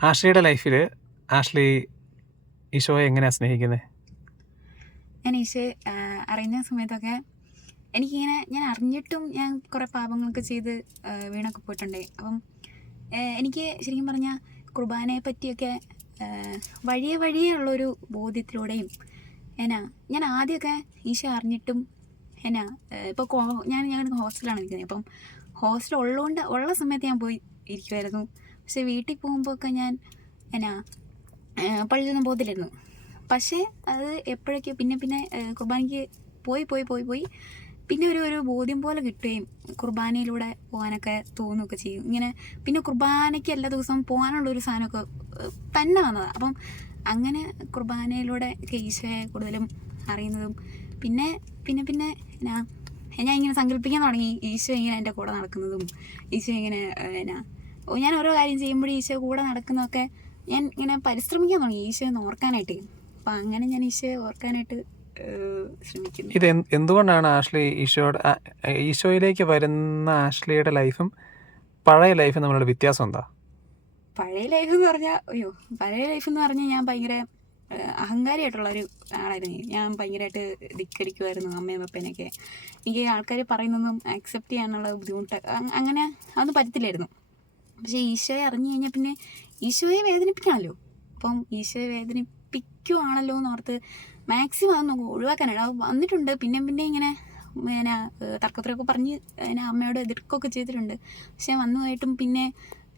ആഷ്ലിയുടെ ലൈഫിൽ ആഷ്ലി ഈശോയെ എങ്ങനെയാണ് സ്നേഹിക്കുന്നത് ഞാൻ ഈശോ അറിയുന്ന സമയത്തൊക്കെ എനിക്കിങ്ങനെ ഞാൻ അറിഞ്ഞിട്ടും ഞാൻ കുറേ പാപങ്ങളൊക്കെ ചെയ്ത് വീണൊക്കെ പോയിട്ടുണ്ടേ. അപ്പം എനിക്ക് ശരിക്കും പറഞ്ഞാൽ കുർബാനയെ പറ്റിയൊക്കെ വഴിയെ വഴിയെ ഉള്ളൊരു ബോധ്യത്തിലൂടെയും എന്നാ ഞാൻ ആദ്യമൊക്കെ ഈശ അറിഞ്ഞിട്ടും എന്നാ ഇപ്പോൾ ഞാൻ ഞാൻ ഹോസ്റ്റലാണ് നിൽക്കുന്നത് അപ്പം ഹോസ്റ്റൽ ഉള്ളതുകൊണ്ട് ഉള്ള സമയത്ത് ഞാൻ പോയി ഇരിക്കുമായിരുന്നു പക്ഷെ വീട്ടിൽ പോകുമ്പോഴൊക്കെ ഞാൻ എന്നാ പള്ളിയിലൊന്നും പോകത്തില്ലായിരുന്നു. പക്ഷേ അത് എപ്പോഴൊക്കെ പിന്നെ പിന്നെ കുർബാനയ്ക്ക് പോയി പോയി പോയി പോയി പിന്നെ ഒരു ഒരു ബോധ്യം പോലെ കിട്ടുകയും കുർബാനയിലൂടെ പോകാനൊക്കെ തോന്നുകയൊക്കെ ചെയ്യും. ഇങ്ങനെ പിന്നെ കുർബാനയ്ക്ക് എല്ലാ ദിവസവും പോകാനുള്ളൊരു സാധനമൊക്കെ തന്നെ വന്നതാണ് അപ്പം അങ്ങനെ കുർബാനയിലൂടെ കേശയെ കൂടുതലും അറിയുന്നതും പിന്നെ പിന്നെ പിന്നെ എന്നാ ഞാൻ ഇങ്ങനെ സങ്കല്പിക്കാൻ തുടങ്ങി. ഈശോ ഇങ്ങനെ എന്റെ കൂടെ നടക്കുന്നതും ഈശോ ഇങ്ങനെ എന്നാ ഞാൻ ഓരോ കാര്യം ചെയ്യുമ്പോഴും ഈശോ കൂടെ നടക്കുന്നതൊക്കെ ഞാൻ ഇങ്ങനെ പരിശ്രമിക്കാൻ തുടങ്ങി. ഈശോയെ ഓർക്കാനായിട്ട്. അപ്പം അങ്ങനെ ഞാൻ ഈശോയെ ഓർക്കാനായിട്ട് ഏഹ്, ശ്രമിക്കുന്നു. ഇത് എന്ത് എന്തുകൊണ്ടാണ് ആഷ്ലി ഈശോയുടെ ഈശോയിലേക്ക് വരുന്ന ആഷ്ലിയുടെ ലൈഫും പഴയ ലൈഫും തമ്മിലുള്ള വ്യത്യാസം എന്താ? പഴയ ലൈഫ് എന്ന് പറഞ്ഞാൽ അയ്യോ പഴയ ലൈഫ് എന്ന് പറഞ്ഞാൽ ഞാൻ ഭയങ്കര അഹങ്കാരിയായിട്ടുള്ള ഒരു ആളായിരുന്നു. ഞാൻ ഭയങ്കരമായിട്ട് ധിക്കരിക്കുമായിരുന്നു അമ്മയും അപ്പനൊക്കെ. എനിക്ക് ആൾക്കാർ പറയുന്നതൊന്നും അക്സെപ്റ്റ് ചെയ്യാനുള്ള ബുദ്ധിമുട്ട് അങ്ങനെ അതൊന്നും പറ്റത്തില്ലായിരുന്നു. പക്ഷേ ഈശോയെ അറിഞ്ഞു കഴിഞ്ഞാൽ പിന്നെ ഈശോയെ വേദനിപ്പിക്കണമല്ലോ. അപ്പം ഈശോയെ വേദനിപ്പിക്കുവാണല്ലോ എന്ന് മാക്സിമം അതൊന്നും ഒഴിവാക്കാനാണ് അത് വന്നിട്ടുണ്ട്. പിന്നെ പിന്നെ ഇങ്ങനെ പിന്നെ തർക്കത്തിലൊക്കെ പറഞ്ഞ് പിന്നെ അമ്മയോട് എതിർക്കൊക്കെ ചെയ്തിട്ടുണ്ട്. പക്ഷെ വന്നുമായിട്ടും പിന്നെ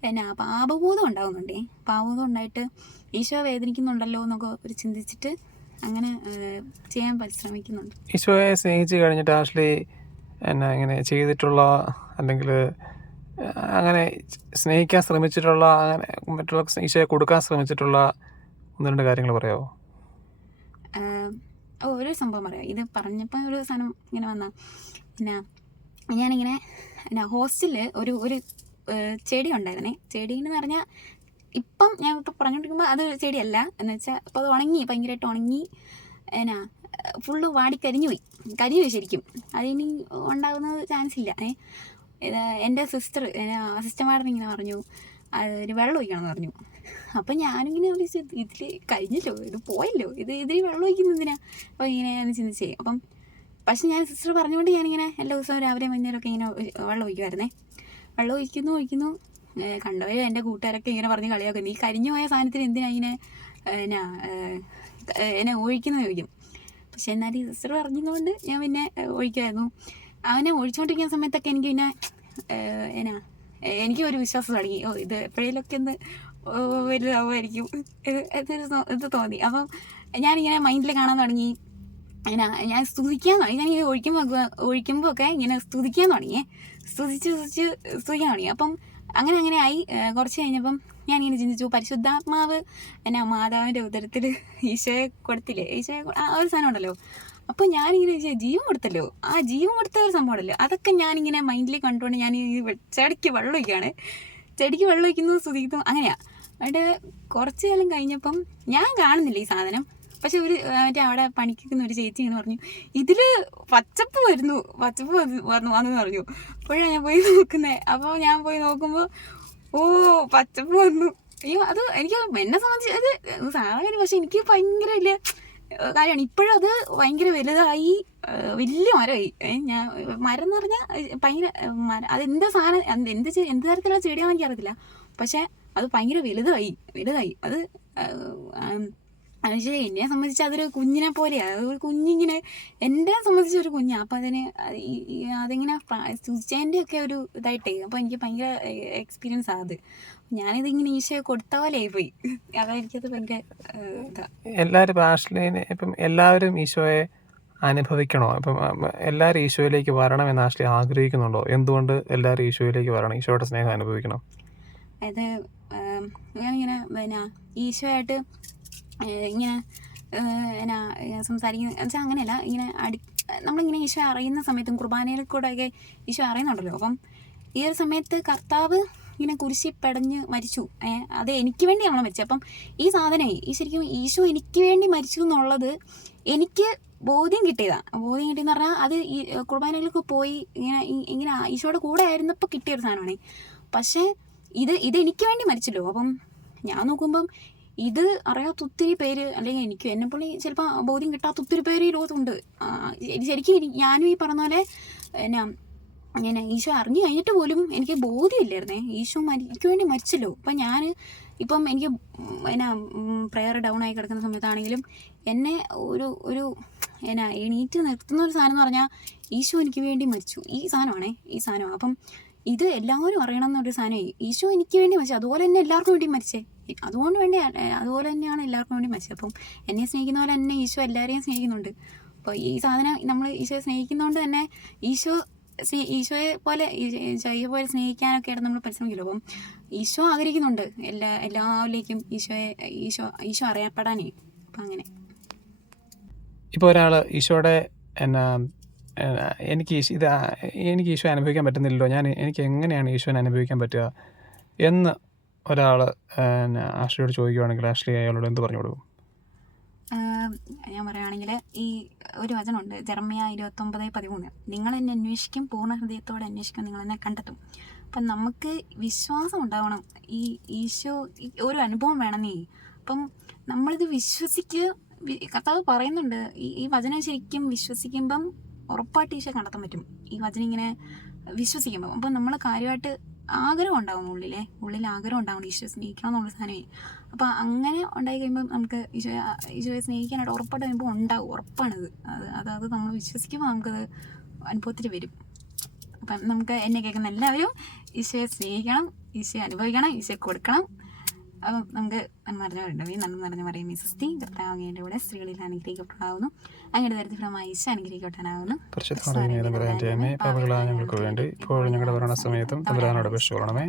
പിന്നെ പാപബോധം ഉണ്ടാകുന്നുണ്ടേ പാപബോധം ഉണ്ടായിട്ട് ഈശോ വേദനിക്കുന്നുണ്ടല്ലോ എന്നൊക്കെ ഒരു ചിന്തിച്ചിട്ട് അങ്ങനെ ചെയ്യാൻ പരിശ്രമിക്കുന്നുണ്ട്. ഈശോയെ സ്നേഹിച്ച് കഴിഞ്ഞിട്ട് ആഷ്ലി എന്നാ ഇങ്ങനെ ചെയ്തിട്ടുള്ള അല്ലെങ്കിൽ അങ്ങനെ സ്നേഹിക്കാൻ ശ്രമിച്ചിട്ടുള്ള അങ്ങനെ മറ്റുള്ള ഈശോയെ കൊടുക്കാൻ ശ്രമിച്ചിട്ടുള്ള ഒന്ന് രണ്ട് കാര്യങ്ങൾ പറയാമോ ഒരു സംഭവം പറയാം. ഇത് പറഞ്ഞപ്പോൾ ഒരു സാധനം ഇങ്ങനെ വന്ന. പിന്നെ ഞാനിങ്ങനെ പിന്നെ ഹോസ്റ്റലിൽ ഒരു ഒരു ചെടി ഉണ്ടായിരുന്നേ. ചെടി എന്ന് പറഞ്ഞാൽ ഇപ്പം ഞാൻ പറഞ്ഞുകൊണ്ടിരിക്കുമ്പോൾ അത് ചെടിയല്ല. എന്ന് വെച്ചാൽ അപ്പോൾ അത് ഉണങ്ങി ഭയങ്കരമായിട്ട് ഉണങ്ങി എന്നാ ഫുള്ള് വാടി കരിഞ്ഞു പോയി. കരിഞ്ഞു പോയി ശരിക്കും. അതിനി ഉണ്ടാകുന്നത് ചാൻസ് ഇല്ല. ഏ എന്റെ സിസ്റ്റർ അസിസ്റ്റന്മാരുടെ ഇങ്ങനെ പറഞ്ഞു. അതിന് വെള്ളം ഒഴിക്കണം എന്ന് പറഞ്ഞു. അപ്പം ഞാനിങ്ങനെ ആലോചിച്ചു ഇതിൽ കഴിഞ്ഞല്ലോ ഇത് പോയല്ലോ ഇത് ഇതിൽ വെള്ളം ഒഴിക്കുന്നതിനാ അപ്പോൾ ഇങ്ങനെ ഞാൻ ചിന്തിച്ചേ അപ്പം പക്ഷെ ഞാൻ സിസ്റ്റർ പറഞ്ഞുകൊണ്ട് ഞാനിങ്ങനെ എല്ലാ ദിവസവും രാവിലെ വൈകുന്നേരമൊക്കെ ഇങ്ങനെ വെള്ളം ഒഴിക്കുമായിരുന്നേ വെള്ളം ഒഴിക്കുന്നു ഒഴിക്കുന്നു. കണ്ടവരെ എന്റെ കൂട്ടുകാരൊക്കെ ഇങ്ങനെ പറഞ്ഞ് കളിയാക്കും. നീ കരിഞ്ഞു പോയ സാധനത്തിന് എന്തിനാ ഇങ്ങനെ എന്നാ എന്നെ ഒഴിക്കുന്നു ചോദിക്കും. പക്ഷെ എന്നാലും സിസ്റ്റർ പറഞ്ഞതുകൊണ്ട് ഞാൻ പിന്നെ ഒഴിക്കുമായിരുന്നു അവനെ ഒഴിച്ചുകൊണ്ടിരിക്കുന്ന സമയത്തൊക്കെ എനിക്ക് പിന്നെ എന്നാ എനിക്ക് ഒരു വിശ്വാസം തുടങ്ങി. ഓ ഇത് എപ്പോഴേലൊക്കെ ഒന്ന് വലുതാവുമായിരിക്കും ഇത് തോന്നി. അപ്പം ഞാനിങ്ങനെ മൈൻഡിൽ കാണാൻ തുടങ്ങി. അങ്ങനെ ഞാൻ സ്തുതിക്കാൻ തുടങ്ങി. ഞാൻ ഇത് ഒഴിക്കുമ്പോൾ ഒഴിക്കുമ്പോൾ ഒക്കെ ഇങ്ങനെ സ്തുതിക്കാൻ തുടങ്ങിയേ സ്തുതിച്ച് സ്തുതിച്ച് സ്തുതിക്കാൻ തുടങ്ങി. അപ്പം അങ്ങനെ അങ്ങനെ ആയി. കുറച്ച് കഴിഞ്ഞപ്പം ഞാനിങ്ങനെ ചിന്തിച്ചു പരിശുദ്ധാത്മാവ് എന്നാ മാതാവിന്റെ ഉദരത്തിൽ ഈശോയെ കൊടുത്തില്ലേ? ഈശോയെ ആ ഒരു സാധനം ഉണ്ടല്ലോ. അപ്പോൾ ഞാനിങ്ങനെ ജീവൻ കൊടുത്തല്ലോ. ആ ജീവൻ കൊടുത്ത ഒരു സംഭവമല്ലോ അതൊക്കെ ഞാനിങ്ങനെ മൈൻഡിൽ കണ്ടുകൊണ്ട് ഞാൻ ഈ വെ- വെള്ളമൊക്കെയാണ് ചെടിക്ക് വെള്ളം ഒഴിക്കുന്നു സ്തുതിക്കുന്നു അങ്ങനെയാ. അവിടെ കുറച്ച് കാലം കഴിഞ്ഞപ്പം ഞാൻ കാണുന്നില്ല ഈ സാധനം. പക്ഷെ ഒരു മറ്റേ അവിടെ പണിക്കുന്ന ഒരു ചേച്ചി ഇങ്ങനെ പറഞ്ഞു ഇതിൽ പച്ചപ്പ് വരുന്നു പച്ചപ്പ് വന്നു വന്നു പറഞ്ഞു. അപ്പോഴാണ് ഞാൻ പോയി നോക്കുന്നത് അപ്പോൾ ഞാൻ പോയി നോക്കുമ്പോൾ ഓ പച്ചപ്പ് വന്നു. അയ്യോ അത് എനിക്ക് എന്നെ സംബന്ധിച്ച് അത് സാധാരണ പക്ഷെ എനിക്ക് ഭയങ്കര വലിയ കാര്യമാണ്. ഇപ്പോഴത് ഭയങ്കര വലുതായി വലിയ മരമായി. ഞാൻ മരം എന്ന് പറഞ്ഞാൽ ഭയങ്കര മരം അത് എന്താ സാധനം എന്ത് എന്ത് തരത്തിലുള്ള ചെടിയാണെന്ന് എനിക്കറിയത്തില്ല. പക്ഷെ അത് ഭയങ്കര വലുതായി വലുതായി. അത് പക്ഷേ എന്നെ സംബന്ധിച്ച് അതൊരു കുഞ്ഞിനെ പോലെയാണ് അത് ഒരു കുഞ്ഞിങ്ങനെ എന്നെ സംബന്ധിച്ച് ഒരു കുഞ്ഞാണ് അപ്പം അതിന് അത് അതിങ്ങനെ സൂചിച്ചതിന്റെ ഒക്കെ ഒരു ഇതായിട്ടേ. അപ്പോൾ എനിക്ക് ഭയങ്കര എക്സ്പീരിയൻസ് ആണ് അത്. ഞാനിതിങ്ങനെ ഈശോയെ കൊടുത്ത പോലെ ആയിപ്പോയി അതെനിക്കത് ഭയങ്കര ഏഹ്, ഇതാ. എല്ലാവരും ആഷ്ലിനെ ഇപ്പം എല്ലാവരും ഈശോയെ അനുഭവിക്കണോ? ഇപ്പം എല്ലാവരും ഈശോയിലേക്ക് വരണമെന്ന് ആഷ്ലി ആഗ്രഹിക്കുന്നുണ്ടോ? എന്തുകൊണ്ട് എല്ലാവരും ഈശോയിലേക്ക് വരണം? ഈശോയുടെ സ്നേഹം അനുഭവിക്കണം. അത് ആം, ഞാനിങ്ങനെ പിന്നെ ഈശോയായിട്ട് ഇങ്ങനെ എന്നാ സംസാരിക്കുന്ന വെച്ചാൽ അങ്ങനെയല്ല ഇങ്ങനെ അടി നമ്മളിങ്ങനെ ഈശോ അറിയുന്ന സമയത്തും കുർബാനയിൽ കൂടെ ഒക്കെ ഈശോ അറിയുന്നുണ്ടല്ലോ. അപ്പം ഈ ഒരു സമയത്ത് കർത്താവ് ഇങ്ങനെ കുരിശി പെടഞ്ഞ് മരിച്ചു. അത് എനിക്ക് വേണ്ടി നമ്മൾ മരിച്ചു. അപ്പം ഈ സാധനം ഈ ശരിക്കും ഈശോ എനിക്ക് വേണ്ടി മരിച്ചു എന്നുള്ളത് എനിക്ക് ബോധ്യം കിട്ടിയതാണ് ബോധ്യം കിട്ടിയെന്ന് പറഞ്ഞാൽ അത് ഈ കുർബാനകൾക്ക് പോയി ഇങ്ങനെ ഇങ്ങനെ ഈശോയുടെ കൂടെ ആയിരുന്നപ്പോൾ കിട്ടിയൊരു സാധനമാണ്. പക്ഷേ ഇത് ഇത് എനിക്ക് വേണ്ടി മരിച്ചല്ലോ. അപ്പം ഞാൻ നോക്കുമ്പം ഇത് അറിയാത്ത ഒത്തിരി പേര് അല്ലെങ്കിൽ എനിക്ക് എന്നെ പോലെ ചിലപ്പോൾ ബോധ്യം കിട്ടാത്ത ഒത്തിരി പേര് ഈ ലോകത്തുണ്ട്. ശരിക്കും ഞാനും ഈ പറഞ്ഞ പോലെ എന്നാ ഞാൻ ഈശോ അറിഞ്ഞു കഴിഞ്ഞിട്ട് പോലും എനിക്ക് ബോധ്യമില്ലായിരുന്നേ. ഈശോ എനിക്ക് വേണ്ടി മരിച്ചല്ലോ. അപ്പം ഞാൻ ഇപ്പം എനിക്ക് എന്നാ പ്രയർ ഡൗൺ ആയി കിടക്കുന്ന സമയത്താണെങ്കിലും എന്നെ ഒരു ഒരു എന്നാ എണീറ്റ് നിർത്തുന്ന ഒരു സാധനം എന്ന് പറഞ്ഞാൽ ഈശോ എനിക്ക് വേണ്ടി മരിച്ചു. ഈ സാധനമാണേ ഈ സാധനം അപ്പം ഇത് എല്ലാവരും അറിയണം എന്നൊരു സാധനമായി ഈശോ എനിക്ക് വേണ്ടി മരിച്ചു. അതുപോലെ തന്നെ എല്ലാവർക്കും വേണ്ടി മരിച്ചേ. അതുകൊണ്ട് വേണ്ടി അതുപോലെ തന്നെയാണ് എല്ലാവർക്കും വേണ്ടി മെസ്സി. അപ്പം എന്നെ സ്നേഹിക്കുന്ന പോലെ തന്നെ ഈശോ എല്ലാവരെയും സ്നേഹിക്കുന്നുണ്ട്. അപ്പോൾ ഈ സാധനം നമ്മൾ ഈശോയെ സ്നേഹിക്കുന്നതുകൊണ്ട് തന്നെ ഈശോ ഈശോയെ പോലെ ഈശോയെ പോലെ സ്നേഹിക്കാനൊക്കെയാണ് നമ്മൾ പരിശ്രമിക്കുമല്ലോ അപ്പം ഈശോ ആഗ്രഹിക്കുന്നുണ്ട് എല്ലാ എല്ലാവരിലേക്കും ഈശോയെ ഈശോ ഈശോ അറിയപ്പെടാനേ. അപ്പം അങ്ങനെ. ഇപ്പോൾ ഒരാൾ ഈശോയുടെ എന്നാ എനിക്ക് ഇത് എനിക്ക് ഈശോ അനുഭവിക്കാൻ പറ്റുന്നില്ലല്ലോ. ഞാൻ എനിക്ക് എങ്ങനെയാണ് ഈശോനെ അനുഭവിക്കാൻ പറ്റുക എന്ന് ഒരാൾ ആഷ്ലിയോട് ചോദിക്കുവാണെങ്കിൽ ആഷ്ലി അയാളോട് എന്ത് പറഞ്ഞു കൊടുക്കും? ഞാൻ പറയുകയാണെങ്കിൽ ഈ ഒരു വചനമുണ്ട് ജർമ്മിയ ഇരുപത്തൊമ്പത് പതിമൂന്ന്. നിങ്ങൾ എന്നെ അന്വേഷിക്കും പൂർണ ഹൃദയത്തോടെ അന്വേഷിക്കും നിങ്ങൾ എന്നെ കണ്ടെത്തും. അപ്പം നമുക്ക് വിശ്വാസം ഉണ്ടാവണം. ഈ ഈശോ ഒരു അനുഭവം വേണം വേണമെന്നേ അപ്പം നമ്മളിത് വിശ്വസിക്ക് വി- കർത്താവ് പറയുന്നുണ്ട് ഈ ഈ വചനം ശരിക്കും വിശ്വസിക്കുമ്പം ഉറപ്പായിട്ട് ഈശോ കണ്ടെത്താൻ പറ്റും. ഈ വചനം ഇങ്ങനെ വിശ്വസിക്കുമ്പോൾ അപ്പം നമ്മൾ കാര്യമായിട്ട് ആഗ്രഹം ഉണ്ടാവും ഉള്ളിലെ. ഉള്ളിൽ ആഗ്രഹം ഉണ്ടാവും ഈശോയെ സ്നേഹിക്കണം എന്നുള്ള സാധനമേ അപ്പോൾ അങ്ങനെ ഉണ്ടായി കഴിയുമ്പോൾ നമുക്ക് ഈശോ ഈശോയെ സ്നേഹിക്കാനായിട്ട് ഉറപ്പായിട്ട് കഴിയുമ്പോൾ ഉണ്ടാവും. ഉറപ്പാണിത്. അത് അത് അത് നമ്മൾ വിശ്വസിക്കുമ്പോൾ നമുക്കത് അനുഭവത്തിൽ വരും. അപ്പം നമുക്ക് എന്നെ കേൾക്കുന്ന എല്ലാവരും ഈശോയെ സ്നേഹിക്കണം ഈശോയെ അനുഭവിക്കണം ഈശോയെ കൊടുക്കണം. അപ്പം നമുക്ക് നന്മ നിറഞ്ഞവരുണ്ട് ഈ നന്മ നിറഞ്ഞ പറയും സിസ്റ്റി കർത്താവങ്ങയുടെ കൂടെ സ്ത്രീകളിൽ അനുഗ്രഹിക്കപ്പെടാവുന്നു അങ്ങനെ ദരിദ്രമായ ഈശോ അനുഗ്രഹിക്കപ്പെടാനാവുന്നു ഞങ്ങൾക്ക് വേണ്ടി ഇപ്പോഴും ഞങ്ങളുടെ ഭരണ സമയത്തും തമ്പുരാനോട് അപേക്ഷിച്ച് കൊള്ളണമേ.